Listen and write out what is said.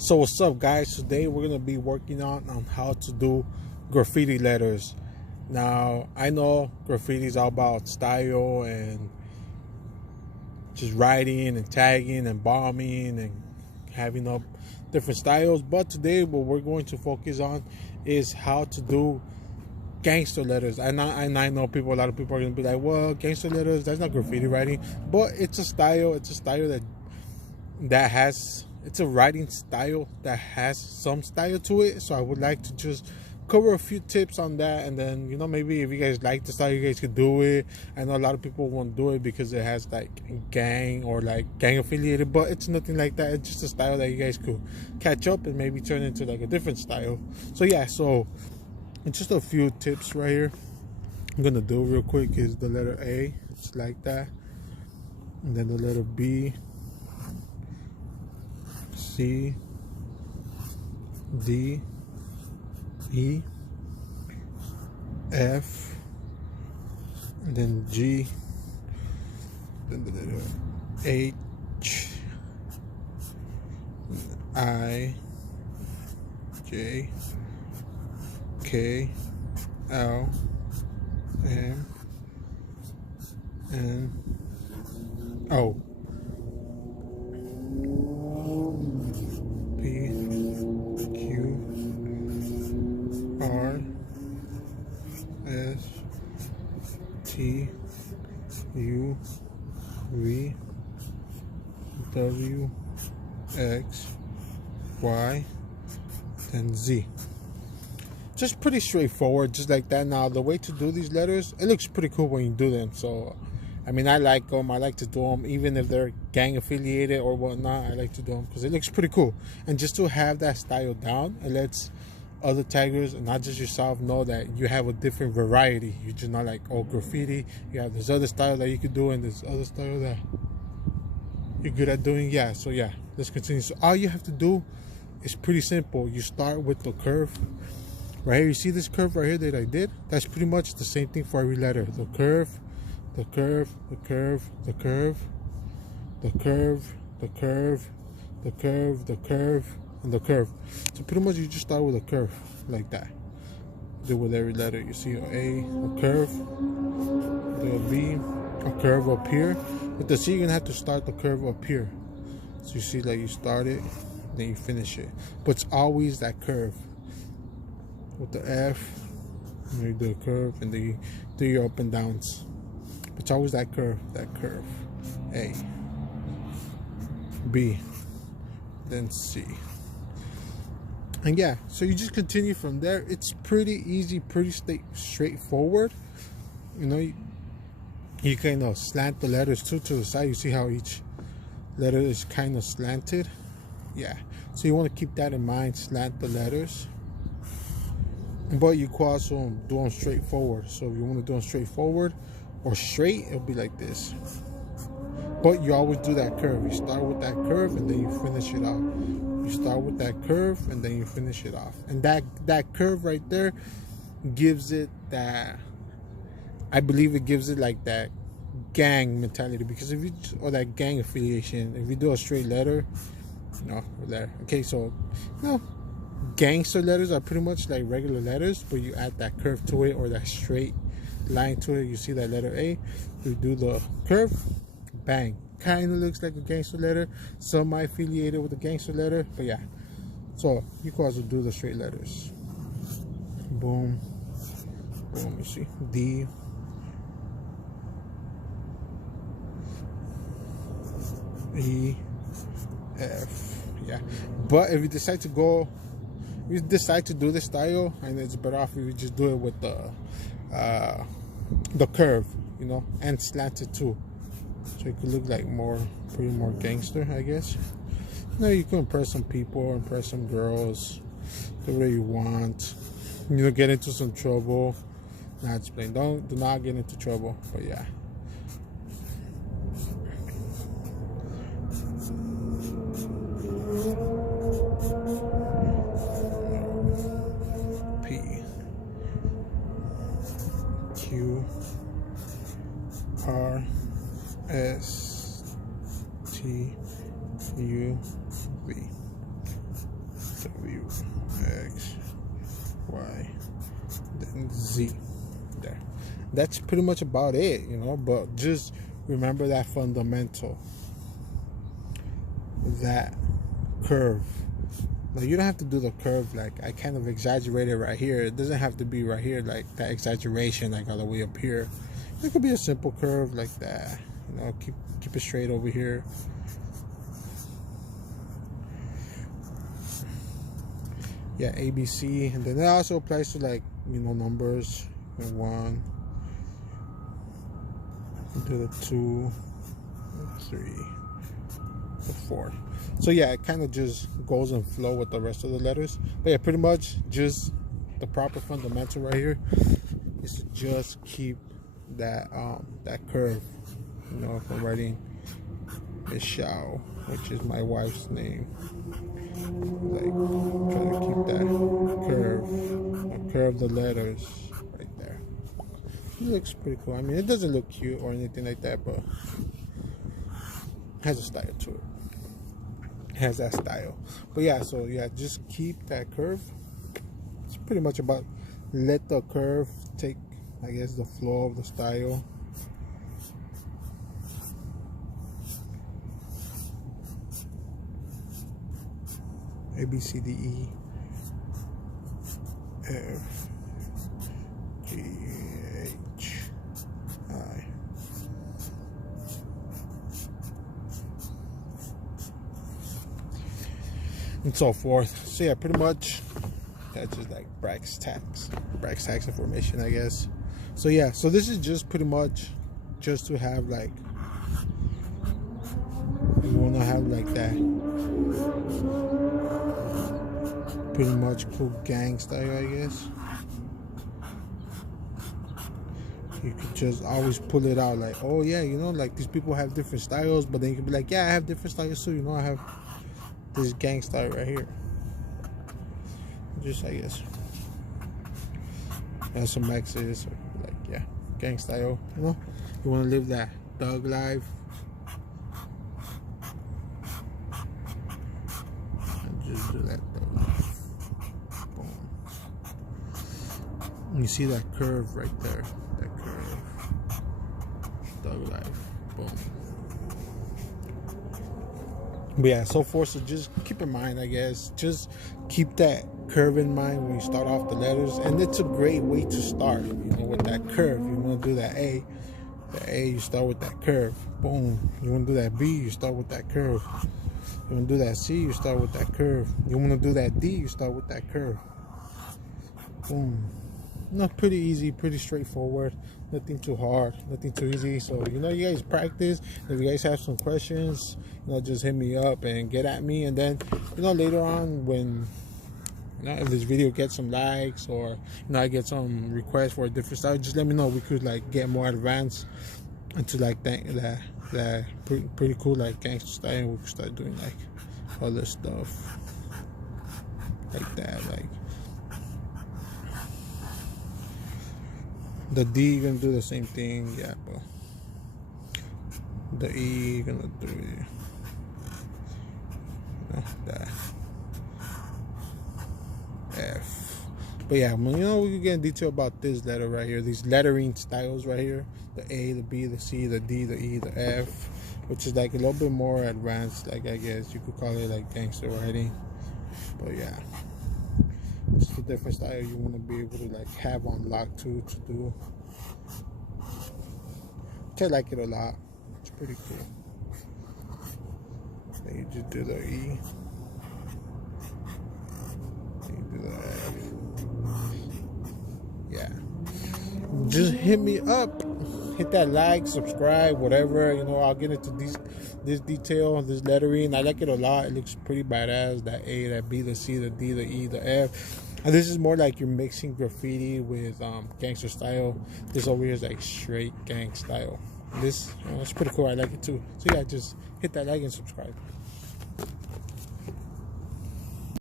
So what's up, guys? Today we're gonna be working on how to do graffiti letters. Now I know graffiti is all about style and just writing and tagging and bombing and having up different styles, but today what we're going to focus on is how to do gangster letters. And I know a lot of people are gonna be like, well, gangster letters, that's not graffiti writing, but it's a style. It's a style that has, it's a writing style that has some style to it. So I would like to just cover a few tips on that, and then, you know, maybe if you guys like the style, you guys could do it. I know a lot of people won't do it because it has like gang or like gang affiliated, but it's nothing like that. It's just a style that you guys could catch up and maybe turn into like a different style. So yeah, so just a few tips right here I'm gonna do real quick. Is the letter A, it's like that, and then the letter B, C, D, E, F, and then G, then the letter H, I, J, K, L, M, N, O, P, Q, R, S, T, U, V, W, X, Y, and Z. Just pretty straightforward, just like that. Now the way to do these letters, it looks pretty cool when you do them. So I mean, I like them. I like to do them even if they're gang affiliated or whatnot. I like to do them because it looks pretty cool. And just to have that style down, it lets other taggers and not just yourself know that you have a different variety. You're just not like, oh, graffiti. You have this other style that you could do and this other style that you're good at doing. Yeah, so yeah, let's continue. So all you have to do is pretty simple. You start with the curve. Right here, you see this curve right here that I did? That's pretty much the same thing for every letter. The curve, the curve, the curve, the curve, the curve, the curve, the curve, the curve, and the curve. So pretty much you just start with a curve like that. Do with every letter. You see A, a curve, do a B, a curve up here. With the C, you're gonna have to start the curve up here. So you see, like, you start it, then you finish it. But it's always that curve. With the F, you do a curve, and then you do your up and downs. It's always that curve, A, B, then C. And yeah, so you just continue from there. It's pretty easy, pretty straightforward. You know, you kind of slant the letters too to the side. You see how each letter is kind of slanted? Yeah, so you want to keep that in mind, slant the letters. But you could also do them straightforward. So if you want to do them straightforward or straight, it'll be like this. But you always do that curve. You start with that curve and then you finish it off. You start with that curve and then you finish it off. And that curve right there gives it that, I believe it gives it like that gang mentality. Because if you, or that gang affiliation, if you do a straight letter, there. Okay, so, gangster letters are pretty much like regular letters, but you add that curve to it or that straight line to it. You see that letter A, you do the curve, bang, kind of looks like a gangster letter. Some might affiliate it with a gangster letter, but yeah. So you can also do the straight letters. Boom, boom. You see D, E, F. Yeah, but if you decide to do this style, and it's better off if you just do it with the curve, and slanted too, so it could look like pretty more gangster, I guess. You can impress some people, impress some girls, do whatever you want. Get into some trouble. Nah, just plain. Do not get into trouble. But yeah. Q, R, S, T, U, V. W, X, Y, then Z. There. That's pretty much about it, you know, but just remember that fundamental, that curve. Now, you don't have to do the curve like I kind of exaggerated right here. It doesn't have to be right here like that exaggeration like all the way up here. It could be a simple curve like that, you know, keep it straight over here. Yeah, ABC, and then that also applies to, like, you know, numbers. 1, to the 2, 3, 4. So yeah, it kind of just goes and flow with the rest of the letters. But yeah, pretty much just the proper fundamental right here is to just keep that that curve. You know, if I'm writing Michelle, which is my wife's name, like try to keep that curve the letters right there. It looks pretty cool. I mean, it doesn't look cute or anything like that, but it has a style to it. It has that style. But yeah, so yeah, just keep that curve. It's pretty much about let the curve take, I guess, the flow of the style. A, B, C, D, E, F, G, H, I. And so forth. So yeah, pretty much that's just like brass tacks information, I guess. So yeah, so this is just pretty much just to have, like, you want to have like that pretty much cool gang style, I guess. You could just always pull it out like, oh yeah, you know, like these people have different styles, but then you can be like, yeah, I have different styles too, you know, I have this gang style right here. Just, I guess, and some X's, like, yeah, gang style, you know. You want to live that thug life, and just do that thug life. Boom. You see that curve right there, that curve, thug life, boom. But yeah, so forth. So just keep in mind, I guess, just keep that curve in mind when you start off the letters, and it's a great way to start, you know, with that curve. You want to do that A, you start with that curve, boom. You want to do that B, you start with that curve. You want to do that C, you start with that curve. You want to do that D, you start with that curve, boom. No, pretty easy, pretty straightforward, nothing too hard, nothing too easy. So, you know, you guys practice. If you guys have some questions, you know, just hit me up and get at me. And then, you know, later on, when, you know, if this video gets some likes, or, you know, I get some requests for a different style, just let me know. We could, like, get more advanced into, like, that pretty cool, like, gangster style, and we could start doing, like, other stuff like that, like the D, you're gonna do the same thing, yeah, but the E, you're gonna do it, you know, that F. But yeah, you know, we can get in detail about this letter right here, these lettering styles right here, the A, the B, the C, the D, the E, the F, which is like a little bit more advanced, like, I guess you could call it like gangster writing. But yeah, it's a different style you want to be able to, like, have on lock to do. I like it a lot. It's pretty cool. Then you just do the E. Then you do the F. Yeah. Just hit me up. Hit that like, subscribe, whatever. You know, I'll get into this detail, this lettering. I like it a lot. It looks pretty badass. That A, that B, the C, the D, the E, the F. And this is more like you're mixing graffiti with gangster style. This over here is like straight gang style. This, it's pretty cool. I like it too. So yeah, just hit that like and subscribe.